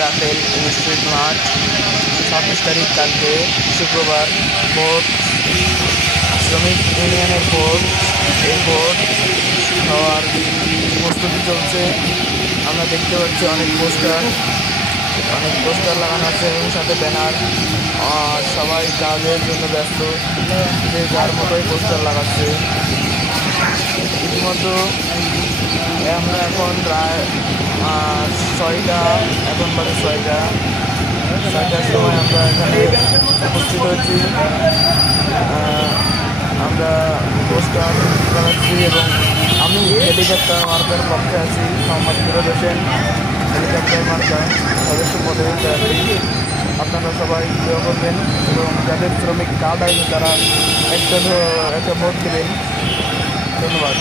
Rafael street মাঠ 26 তারিখ কালকে শুক্রবার ভোট শ্রমিক ইউনিয়নের ভোট। এই ভোট হওয়ার প্রস্তুতি চলছে। আমরা দেখতে পাচ্ছি অনেক পোস্টার লাগানো আছে এবং সাথে ব্যানার। আর সবাই কাজের জন্য ব্যস্ত, যে যার মতোই পোস্টার লাগাচ্ছে। ইতিমধ্যে আমরা এখন প্রায় 6টা, এখন বাজে 6টার সময় আমরা এখানে উপস্থিত হয়েছি। আমরা পোস্টার লাগাচ্ছি এবং আমি হেলিকপ্টার মার্কার পক্ষে আছি। মোহাম্মদ ফিরোজ হোসেন হেলিকপ্টার মার্কার সদস্য পদে প্রার্থী। আপনারা সবাই দোয়া করবেন এবং যাদের শ্রমিক কার্ড আছে তারা একটা ভোট দেবেন। ধন্যবাদ।